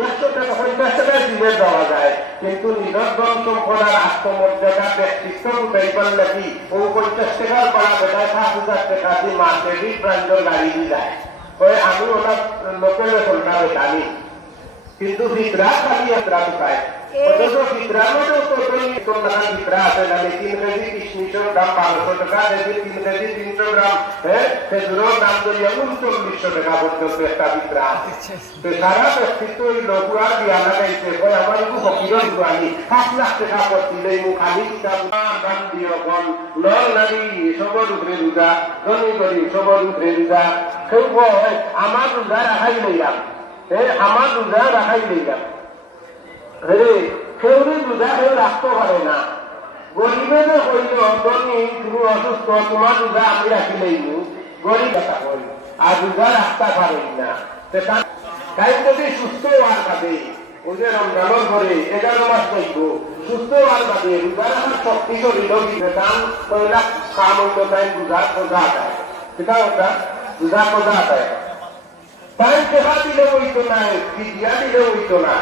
100 টাকা 50 টাকা দিলে দেওয়া যায়, কিন্তু নিজের ধন সম্পদ আর আত্মমর্যাদা ব্যক্তিত্ব উঠাই পারলে কি ও 50 টাকার পাড়া বেটায় 7,000 টাকা দিয়ে মার্কেটিং ব্র্যান্ডের গাড়ি দিয়ে যায়। আমি ওনার লোকের সন্ধ্যা জানি, কিন্তু ভিতরা খালি যাত্রা ঢুকায়। অথচ ভিতরার মধ্যে ভিতরা আছে না, 3 কেজি কিশমিশের দাম 1200 টাকা, 3 কেজি 300 গ্রাম খেজুরের দাম করিয়া 3900 টাকা পর্যন্ত একটা ভিতরা আছে। তো সারা ব্যক্তিত্ব ওই লঘুয়ার বিয়া লাগাইছে, আমার একটু ফকিরের আনি 5 লাখ টাকা পড়তিলে খালি কিতাব দাম দিও কোন নর নারী সবর উপরে রোজা, ধনী গরিব সবর উপরে রোজা। কেউ কয় আমার রোজা রাখাই লইলাম, আমার রোজা রাখাই লইলাম। কেউরি রোজা কেউ রাখতে পারে না। গরিবের হইল ধনী, তুমি অসুস্থ, তোমার রোজা আমি রাখি লইব, গরিব একটা করি আর রোজা রাখতে পারেন না। তাই যদি সুস্থ হওয়ার কাছে ওই যে রমজানের পরে 11 মাস করব, সুস্থ হওয়ার কাছে রোজা রাখার শক্তি করিল দাম পয়লা কাম হইল, তাই রোজা খোঁজা আদায়, সেটা ওটা রোজা খোঁজা আদায়। তাই দেখা দিলে হইতো না, ফিদিয়া দিলে হইতো না।